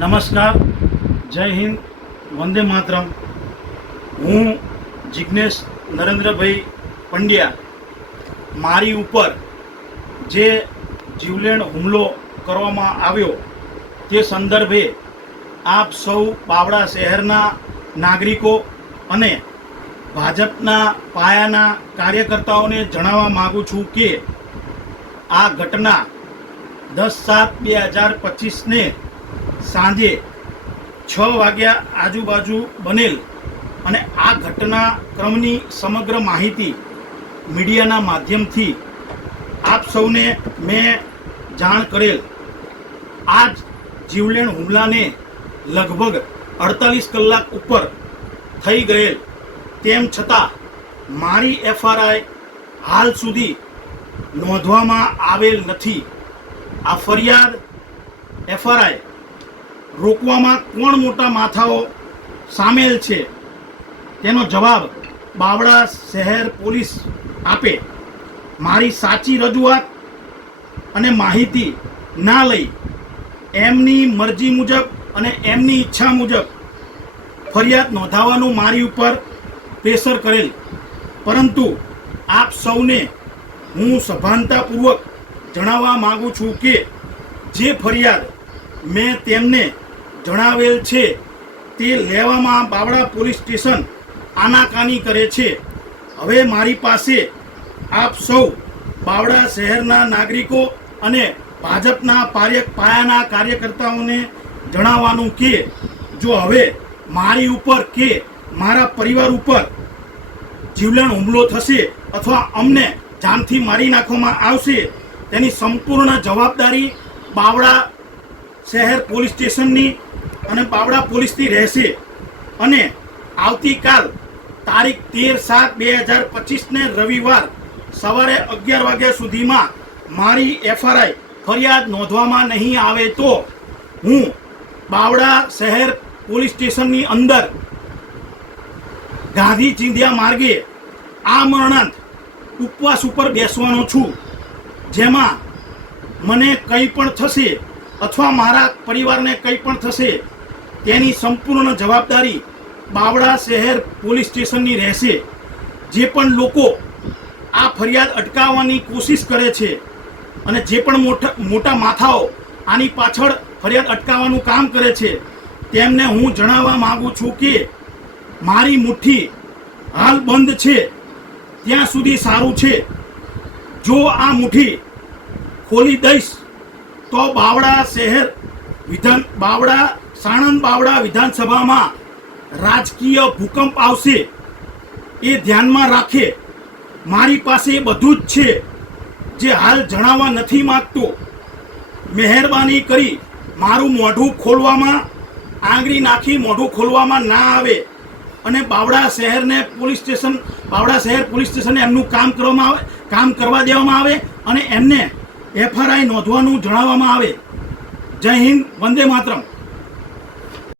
નમસ્કાર, જય હિન્દ, વંદે માતરમ. હું જિજ્ઞેશ નરેન્દ્રભાઈ પંડ્યા. મારી ઉપર જે જીવલેણ હુમલો કરવામાં આવ્યો, તે સંદર્ભે આપ સૌ બાવડા શહેરના નાગરિકો અને ભાજપના પાયાના કાર્યકર્તાઓને જણાવવા માગું છું કે આ ઘટના દસ સાત બે હજાર પચીસને સાંજે છ વાગ્યા આજુબાજુ બનેલ અને આ ઘટના ક્રમની સમગ્ર માહિતી મીડિયાના માધ્યમથી આપ સૌને મેં જાણ કરેલ. આ જીવલેણ હુમલાને લગભગ અડતાલીસ કલાક ઉપર થઈ ગયેલ. તેમ છતાં મારી એફઆરઆઈ હાલ સુધી નોંધવામાં આવેલ નથી. આ ફરિયાદ એફઆરઆઈ રોકવામાં કોણ મોટા માથાઓ સામેલ છે. તેનો જવાબ બાવળા શહેર પોલીસ આપે. મારી સાચી રજૂઆત અને માહિતી ના લઈ. એમની મરજી મુજબ અને એમની ઈચ્છા મુજબ ફરિયાદ નોંધાવવાનું મારી ઉપર પ્રેશર કરેલ. પરંતુ આપ સૌને હું સભાનતાપૂર્વક જણાવવા માગું છું કે જે ફરિયાદ મેં તેમને જણાવેલ છે. તે લેવામાં બાવળા પોલીસ સ્ટેશન આનાકાની કરે છે. હવે મારી પાસે આપ સૌ બાવળા શહેરના નાગરિકો અને ભાજપના પાયાના કાર્યકર્તાઓને જણાવવાનું કે, જો હવે મારી ઉપર કે મારા પરિવાર ઉપર જીવલેણ હુમલો થશે અથવા અમને જાનથી મારી નાખવામાં આવશે, તેની સંપૂર્ણ જવાબદારી બાવળા શહેર પોલીસ સ્ટેશનની અને બાવળા પોલીસની રહેશે. અને આવતીકાલ તારીખ તેર સાત બે હજાર પચીસને રવિવાર સવારે અગિયાર વાગ્યા સુધીમાં મારી એફઆરઆઈ ફરિયાદ નોંધવામાં નહીં આવે તો હું બાવડા શહેર પોલીસ સ્ટેશનની અંદર ગાંધી ચિંધ્યા માર્ગે આ મરણાંત ઉપવાસ ઉપર બેસવાનો છું. જેમાં મને કંઈ પણ થશે અથવા મારા પરિવારને કંઈ પણ થશે, તેની સંપૂર્ણ જવાબદારી બાવળા શહેર પોલીસ સ્ટેશનની રહેશે, જે પણ લોકો આ ફરિયાદ અટકાવવાની કોશિશ કરે છે અને જે પણ મોટા મોટા માથાઓ આની પાછળ ફરિયાદ અટકાવવાનું કામ કરે છે, તેમને હું જણાવવા માગું છું કે મારી મુઠ્ઠી હાલ બંધ છે, ત્યાં સુધી સારું છે. જો આ મુઠ્ઠી ખોલી દઈશ તો બાવડા શહેર વિધાન, બાવડા, સાણંદ બાવડા વિધાનસભામાં રાજકીય ભૂકંપ આવશે એ ધ્યાનમાં રાખે. મારી પાસે બધું જ છે જે હાલ જણાવવા નથી માગતો. મહેરબાની કરી મારું મોઢું ખોલવામાં, આંગળી નાખી મોઢું ખોલવામાં ના આવે અને બાવડા શહેરને પોલીસ સ્ટેશન, બાવડા શહેર પોલીસ સ્ટેશને એમનું કામ કરવામાં આવે, કામ કરવા દેવામાં આવે અને એમને એફઆરઆઈ નોંધવાનું જણાવવામાં આવે. જય હિન્દ વંદે માતરમ.